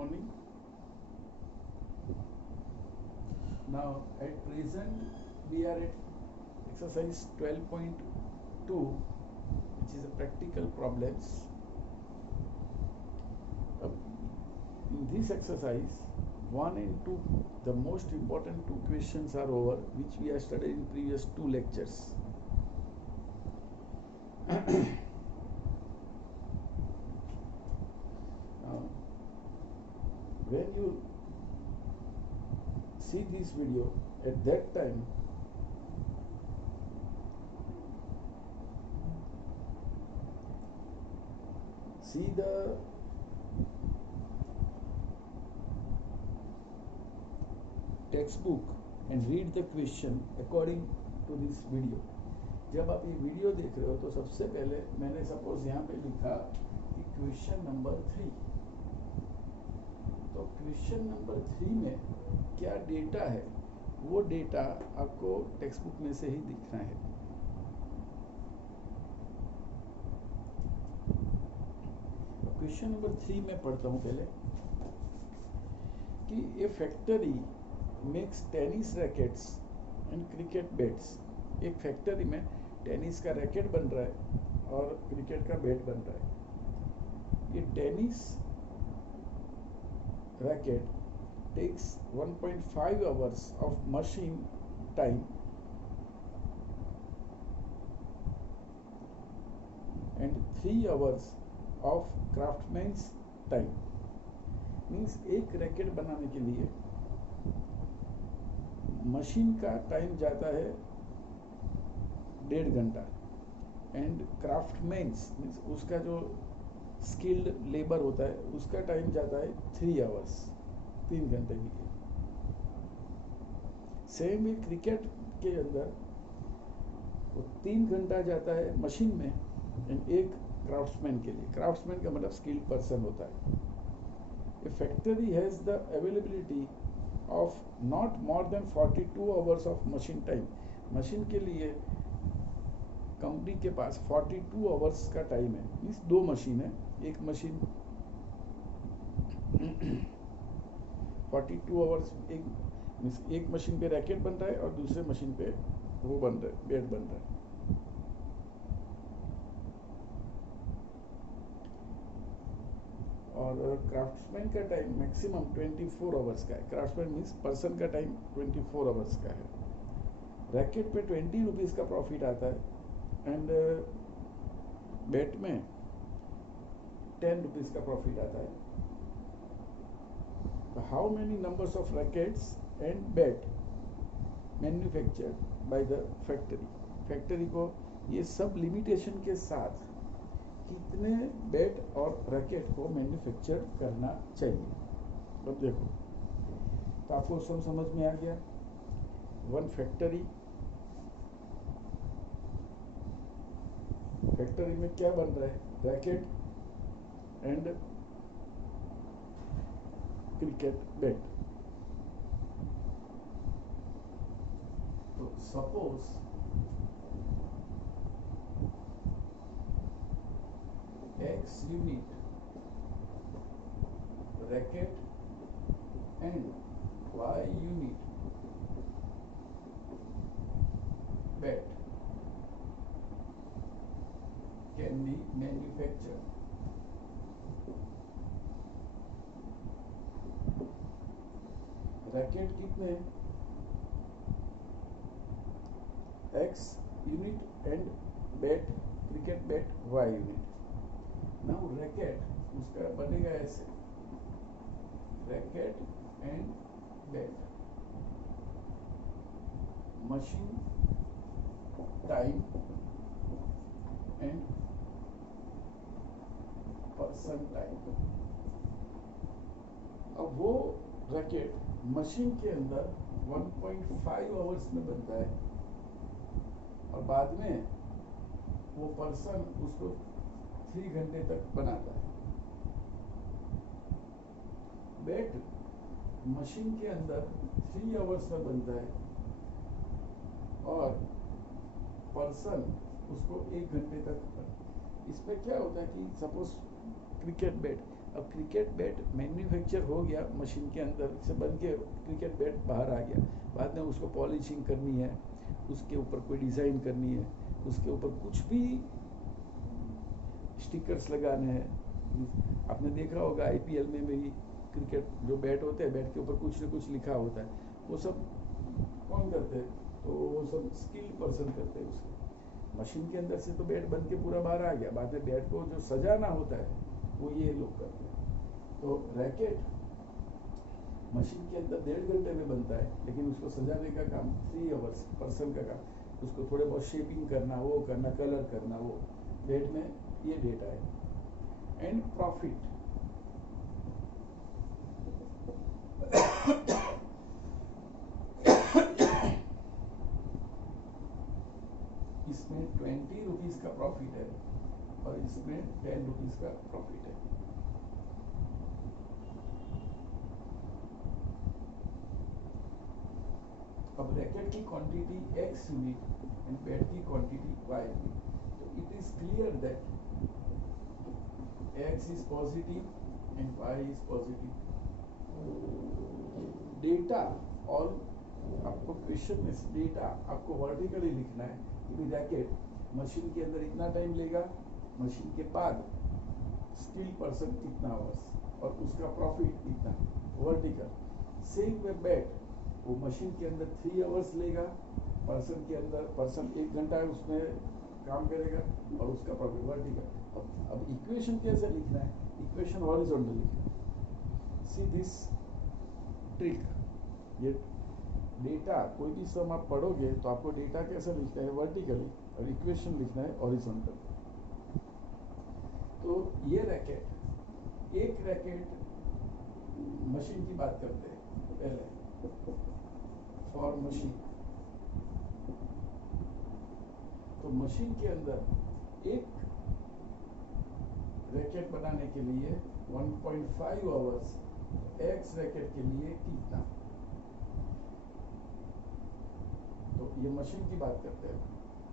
morning. Now at present we are at exercise 12.2, which is a practical problems. In this exercise 1 and 2, the most important two questions are over, which we have studied in previous two lectures. Now, when you see this video, at that time see the textbook and read the question according to this video. जब आप ये video देख रहे हो तो सबसे पहले मैंने सपोज यहाँ पे लिखा कि क्वेश्चन नंबर 3, तो क्वेश्चन नंबर 3 में क्या डेटा है, वो डेटा आपको टेक्स्ट बुक में से ही दिखना है। क्वेश्चन नंबर 3 में पढ़ता हूँ पहले कि a factory makes tennis rackets and cricket bats. एक फैक्ट्री में टेनिस का रैकेट बन रहा है और क्रिकेट का बैट बन रहा है। ये tennis racket takes 1.5 hours of machine time and 3 hours of craftsman's time। Means एक रैकेट बनाने के लिए मशीन का टाइम जाता है 1.5 घंटा एंड क्राफ्टमैन्स मीन्स उसका जो स्किल्ड लेबर होता है उसका टाइम जाता है 3 hours, 3 घंटे के लिए। सेम ही क्रिकेट के अंदर वो 3 घंटा जाता है मशीन में एंड एक क्राफ्ट्समैन के लिए। क्राफ्ट्समैन का मतलब स्किल्ड पर्सन होता है। A factory has the availability of not more than 42 hours of machine time. Machine के लिए कंपनी के पास 42 hours का टाइम है। मीन्स 2 मशीन है, एक मशीन 42 hours, एक मशीन पे रैकेट बन रहा है और दूसरे मशीन पे वो बन रहा है, बैट बन रहा है। और क्राफ्ट्समैन का टाइम मैक्सिमम 24 hours का है। क्राफ्ट्समैन मीन्स पर्सन का टाइम 24 hours का है। रैकेट पे 20 रुपीज़ का प्रॉफिट आता है एंड बैट में 10 रुपीज़ का प्रॉफिट आता है। How many numbers of rackets and bat manufactured by the factory. Factory को ये सब लिमिटेशन के साथ कितने बैट और रैकेट को मैन्युफैक्चर करना चाहिए। अब देखो तो आपको सब समझ में आ गया। वन फैक्ट्री में क्या बन रहा है, रैकेट एंड क्रिकेट बैट। तो suppose X unit racket and Y unit bat can be manufactured. Racket कितने, X unit and bat cricket bat Y unit। Now racket उसका बनेगा ऐसे, racket and bat, machine time and person time. अब वो racket machine के अंदर 1.5 hours में बनता है और बाद में वो पर्सन उसको 3 घंटे तक बनाता है। बैट मशीन के अंदर 3 hours में बनता है और पर्सन उसको 1 घंटे तक। इसमें क्या होता है कि सपोज क्रिकेट बैट अब क्रिकेट बैट मैन्युफैक्चर हो गया मशीन के अंदर से बन के क्रिकेट बैट बाहर आ गया, बाद में उसको पॉलिशिंग करनी है, उसके ऊपर कोई डिज़ाइन करनी है, उसके ऊपर कुछ भी स्टिकर्स लगाने हैं। आपने देखा होगा आईपीएल में भी क्रिकेट जो बैट होते हैं, बैट के ऊपर कुछ न कुछ लिखा होता है, वो सब कौन करते हैं? तो वो सब स्किल्ड पर्सन करते हैं। उसको मशीन के अंदर से तो बैट बन के पूरा बाहर आ गया, बाद में बैट को जो सजाना होता है वो ये लोग करते हैं। तो रैकेट मशीन के अंदर 1.5 घंटे में बनता है, लेकिन उसको सजाने का काम 3 आवर्स पर्सन का काम, उसको थोड़े बहुत शेपिंग करना, वो करना, कलर करना, वो बैट में ये डेटा है। एंड प्रॉफिट इसमें 20 रुपीज का प्रॉफिट है और इसमें 10 रुपीज का प्रॉफिट है। अब रैकेट की quantity x unit and bat की क्वांटिटी y यूनिट, तो it is clear that x is positive and y is positive. Data all आपको क्वेश्चन में डेटा आपको वर्टिकली लिखना है कि रैकेट मशीन के अंदर इतना टाइम लेगा, मशीन के बाद स्किल पर्सन कितना आवर्स और उसका प्रॉफिट कितना, वर्टिकल। सेम वे बैट वो मशीन के अंदर 3 आवर्स लेगा, पर्सन के अंदर पर्सन 1 घंटा उसमें काम करेगा और उसका प्रॉफिट वर्टिकल। अब इक्वेशन कैसे लिखना है? इक्वेशन हॉरिजॉन्टल लिखना है। सी दिस ट्रिक, ये डेटा कोई भी सम आप पढ़ोगे तो आपको डेटा कैसे लिखना है? वर्टिकली, और इक्वेशन लिखना है हॉरिजॉन्टल। तो ये रैकेट, एक रैकेट मशीन की बात करते हैं पहले, फॉर मशीन। तो मशीन के अंदर एक रैकेट बनाने के लिए 1.5 आवर्स, एक्स रैकेट के लिए कितना? तो ये मशीन की बात करते हैं।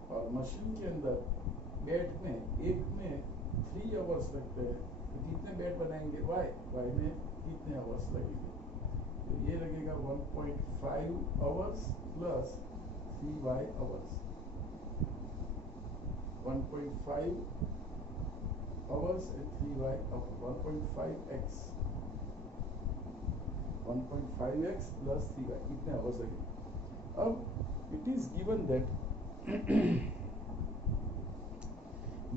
और मशीन के अंदर बैट में एक में 3 आवर्स लगते हैं, तो कितने बैट बनाएंगे? वाई में कितने आवर्स लगेंगे? तो ये लगेगा 1.5 hours plus 3y hours, 1.5 hours and 3y hours, 1.5x, 1.5x plus 3y, कितने आवर्स लगेंगे? अब it is given that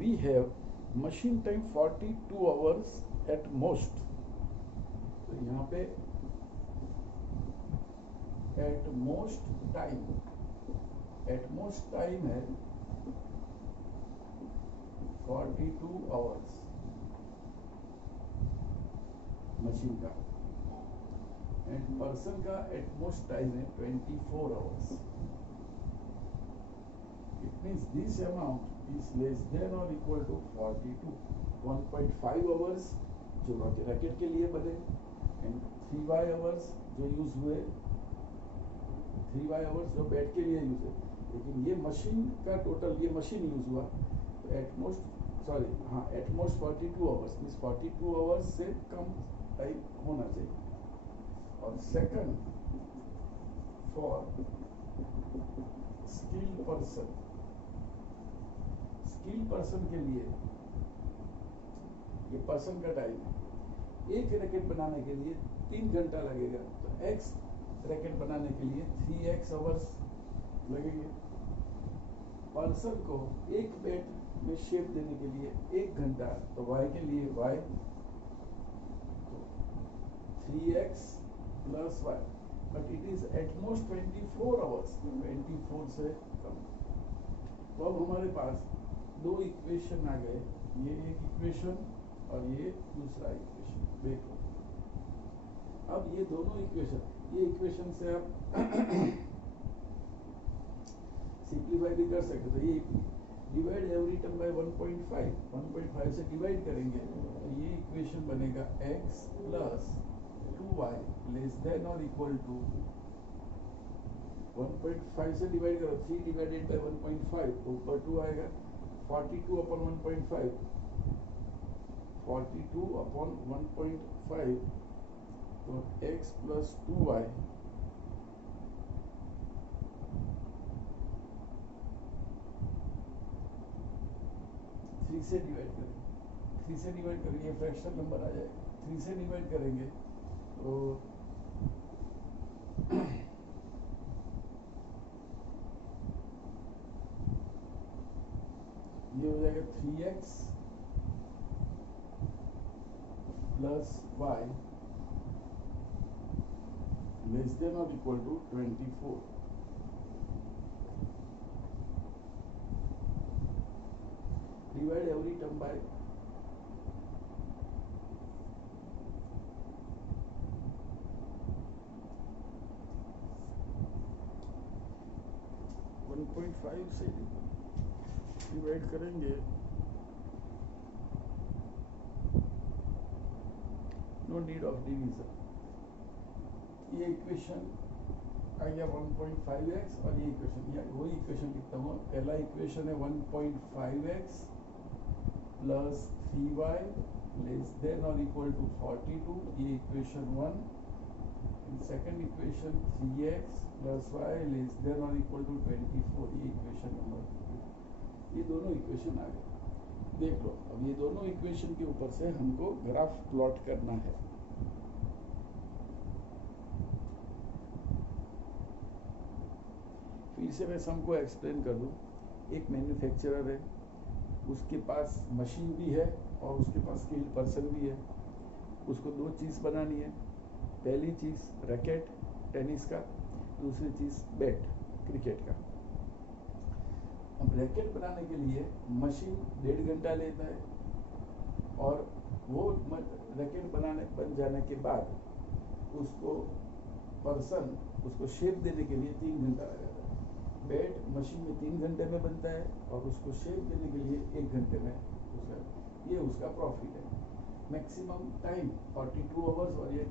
we have machine time 42 hours at most। तो यहाँ पे at most time है 42 hours मशीन का, एंड पर्सन का at most time है 24 hours। It means this amount is less than or equal to 42, 1.5 hours जो racket के लिए बने एंड 3y आवर्स जो यूज हुए, 3y आवर्स जो बैट के लिए यूज है। लेकिन ये मशीन का टोटल, ये मशीन यूज हुआ तो एटमोस्ट 42 आवर्स, मीन्स 42 आवर्स से कम टाइम होना चाहिए। और second, for skilled person, skill person के लिए ये पर्सन का टाइम है। एक रैकेट बनाने के लिए 3 घंटा लगेगा, तो एक्स रैकेट बनाने के लिए 3x आवर्स लगेंगे। पर्सन को एक बैट में शेप देने के लिए 1 घंटा, तो y के लिए y, तो 3x plus y, but it is at most 24 hours, 24 से कम। तो अब हमारे पास 2 इक्वेशन आ गए, ये एक इक्वेशन और ये दूसरा इक्वेशन। देखो अब ये दोनों इक्वेशन, ये इक्वेशन से आप सिंप्लीफाई भी कर सकते। तो ये डिवाइड एवरी टर्म बाय 1.5 से डिवाइड करेंगे, तो ये इक्वेशन बनेगा x plus 2y less than और इक्वल टू 1.5 से डिवाइड करो, 3 डिवाइडेड बाय 1.5, ऊपर 2 आएगा, 42 अपॉन 1.5 42 अपॉन 1.5, तो x प्लस 2y 3 से डिवाइड करेंगे, 3 से डिवाइड करेंगे, फ्रैक्शनल नंबर आ जाएगा, 3 से डिवाइड करेंगे तो ये हो जाएगा 3x plus y less than और equal to 24। Divide every term by 1.5 से डिवाइड करेंगे, नो नीड ऑफ डिवीजन। ये इक्वेशन आ गया 1.5x और ये इक्वेशन, वही इक्वेशन लिखता हूँ। पहला इक्वेशन है 1.5x plus 3y less than और इक्वल टू 42, ये equation 1। Second equation 3x plus y less than और इक्वल टू 24, ये इक्वेशन नंबर 2। ये दोनों इक्वेशन आ गए, देख लो। अब ये दोनों इक्वेशन के ऊपर से हमको ग्राफ प्लॉट करना है। फिर से मैं सबको एक्सप्लेन कर दूं। एक मैन्युफैक्चरर है, उसके पास मशीन भी है और उसके पास स्किल्ड पर्सन भी है। उसको दो चीज़ बनानी है। पहली चीज़ रैकेट टेनिस का, दूसरी चीज़ बैट क्रिकेट का। अब रैकेट बनाने के लिए मशीन 1.5 घंटा लेता है और वो रैकेट बन जाने के बाद उसको पर्सन उसको शेप देने के लिए 3 घंटा लगता है। बैट मशीन में 3 घंटे में बनता है और उसको शेप देने के लिए 1 घंटे में ये उसका प्रॉफिट है। मैक्सिमम टाइम 42 आवर्स और ये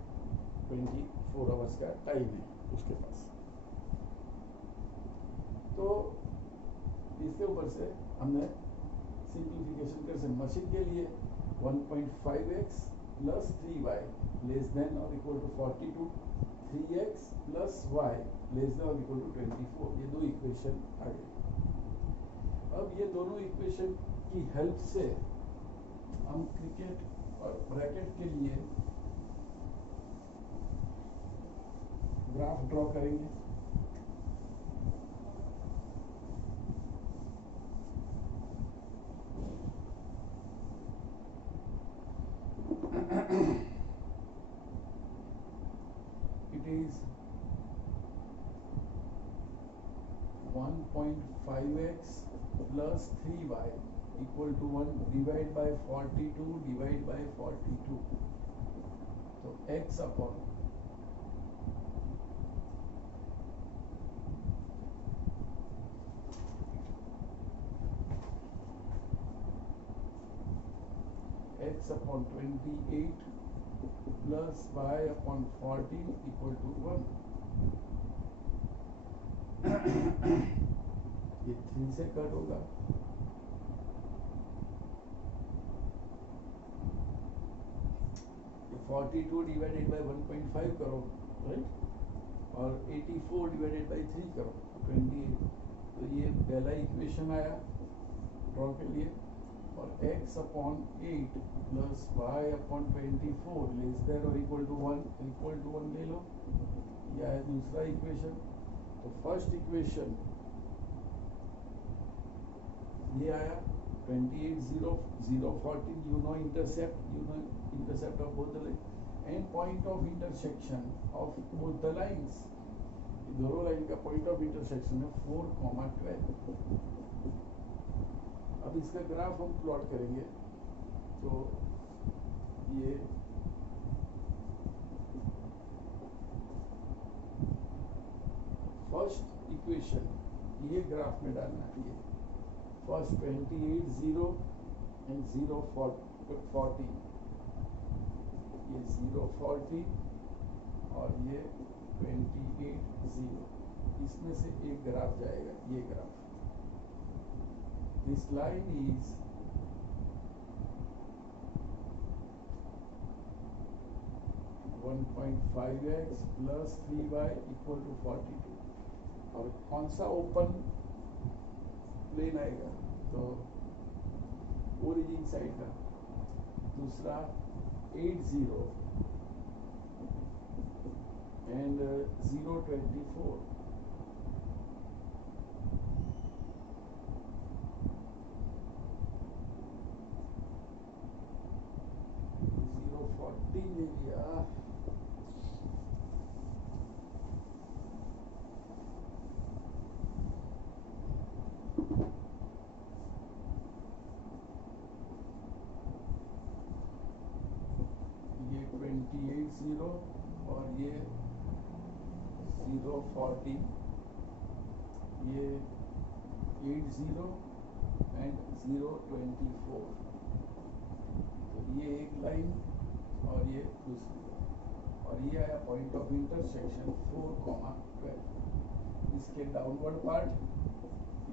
24 आवर्स का टाइम है उसके पास। तो इसके ऊपर से हमने सिंप्लीफिकेशन कर सकते। मशीन के लिए 1.5x plus 3y less than और equal to 42, 3x plus y less than और इक्वल टू 24, ये दो इक्वेशन आ गए। अब ये दोनों इक्वेशन की हेल्प से हम क्रिकेट और रैकेट के लिए ग्राफ ड्रॉ करेंगे। It is 1.5x plus 3y equal to 1 divided by 42 divided by 42. So x upon x upon 28 plus y upon 14 equal to 1. ये 3 से कट होगा, ये 42 डिवाइडेड बाय 1.5 करो, राइट, और 84 डिवाइडेड बाय 3 करो, 28। तो ये पहला इक्वेशन आया ड्रॉ के लिए। और x upon 8 plus y upon 24 less than और इक्वल टू 1 ले लो, यह है दूसरा इक्वेशन। तो फर्स्ट इक्वेशन ये आया 28 0 0 14, you know intercept of both the lines and point of intersection of both the lines, दोनों लाइन का पॉइंट ऑफ इंटरसेक्शन है 4,12। अब इसका ग्राफ हम प्लॉट करेंगे। तो ये फर्स्ट इक्वेशन ये ग्राफ में डालना है। ये फर्स्ट 28 0 एंड 0 40, ये 0 40 और ये 28 0, इसमें से एक ग्राफ जाएगा, ये graph. This line is 1.5x plus 3y equal to 42। और कौन सा ओपन प्लेन आएगा? तो ओरिजिन साइड का। दूसरा 80 एंड 024। ले लिया। ये 28 और ये 040, ये 80 एंड 024। तो ये एक लाइन और ये दूसरी, और ये आया पॉइंट ऑफ इंटरसेक्शन 4,12। इसके डाउनवर्ड पार्ट,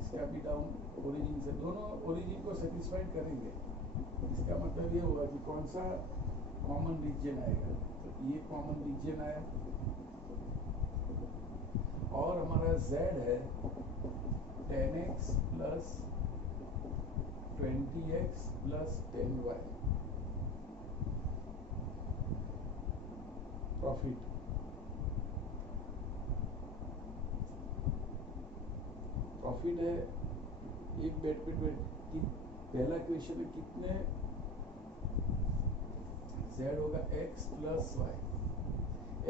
इसका भी डाउन ओरिजिन से, दोनों ओरिजिन को सेटिस्फाइड करेंगे। इसका मतलब ये होगा कि कौन सा कॉमन रीजन आएगा। तो ये कॉमन रीजन आया, और हमारा z है 10x plus 20x plus 10y। Profit है एक बेड पे की पहला क्वेश्चन है कितने z होगा x plus y।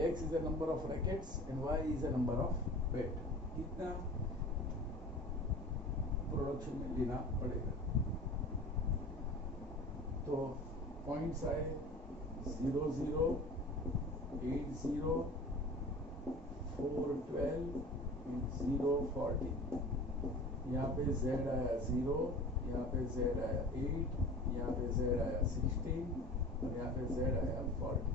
x is a number of rackets and y is a number of bed. कितना प्रोडक्शन में लेना पड़ेगा? तो पॉइंट्स आए 0, 0, 8, 0, 4, 12 एंड 0, 40। यहाँ पे z आया 0, यहाँ पे z आया 8, यहाँ पे z आया 16 और यहाँ पे z आया 40।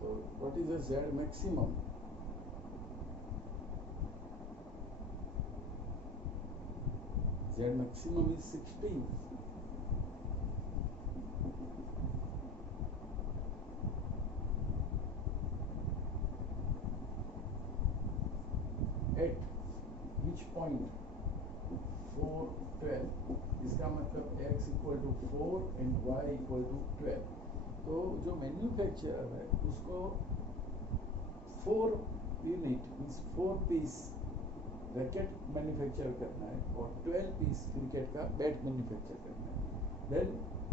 तो what is the z maximum? z maximum is 16। At which point? 4, 12। इसका मतलब x equal to 4 and y equal to 12। तो जो मैन्युफैक्चरर है उसको 4 unit means 4 piece racket manufacture करना है और 12 पीस क्रिकेट का बैट मैन्युफैक्चर करना है। Then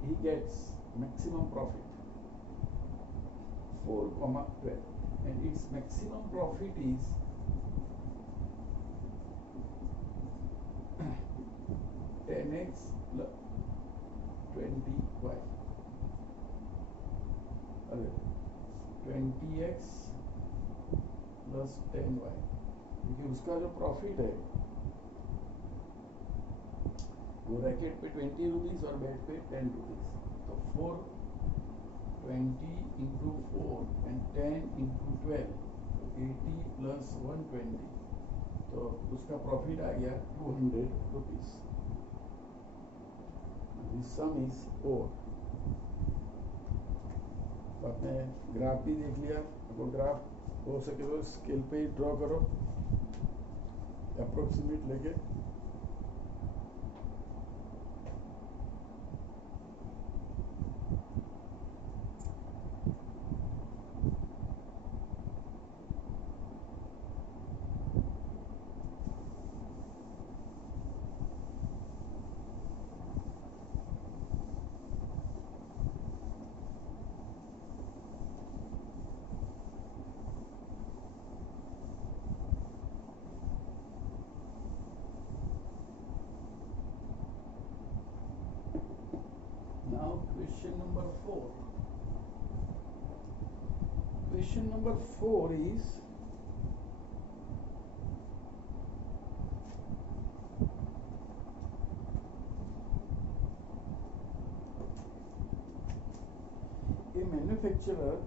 he gets maximum profit 4,12 and its maximum profit is 10x plus 20y। अरे 20x प्लस 10y, क्योंकि उसका जो प्रॉफिट है वो रैकेट पे 20 रुपीज और बैट पे 10 रुपीज। तो 420 इंटू 4 एंड 10 इंटू 12, 80 प्लस 120, तो उसका प्रॉफिट आ गया 200 रुपीज। This some is 4। तो आपने ग्राफ भी देख लिया। आपको ग्राफ हो सके तो स्केल पे ही ड्रॉ करो अप्रोक्सीमेट लेके। Now question number 4. Question number 4 is a manufacturer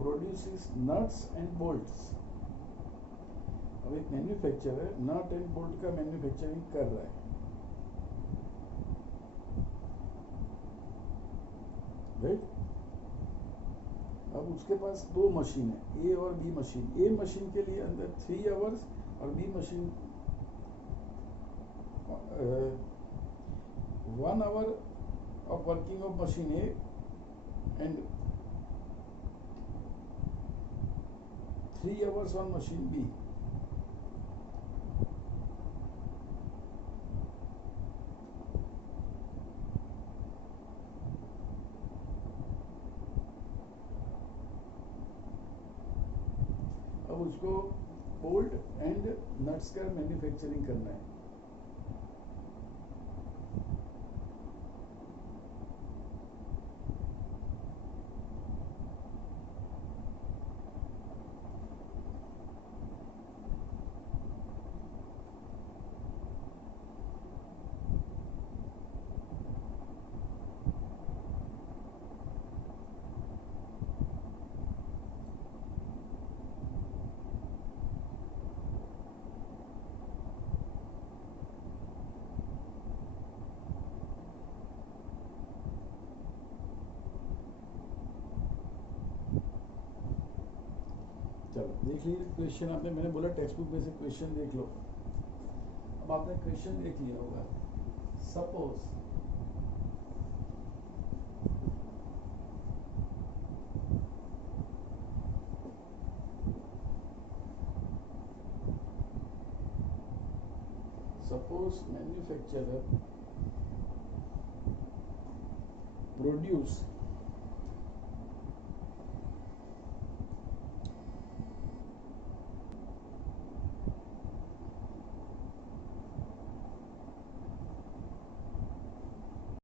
produces nuts and bolts. अब एक मैन्युफैक्चरर नट एंड बोल्ट का मैन्युफैक्चरिंग कर रहा है, राइट? अब उसके पास दो मशीन है, ए और बी मशीन। ए मशीन के लिए अंदर 3 आवर्स और B machine 1 hour of working of machine A and 3 hours on machine B. अब उसको बोल्ट एंड नट्स का मैन्युफैक्चरिंग करना है। चलो देख लीजिए क्वेश्चन। आपने, मैंने बोला टेक्स्ट बुक में से क्वेश्चन देख लो। अब आपने क्वेश्चन देख लिया होगा। Suppose manufacturer produce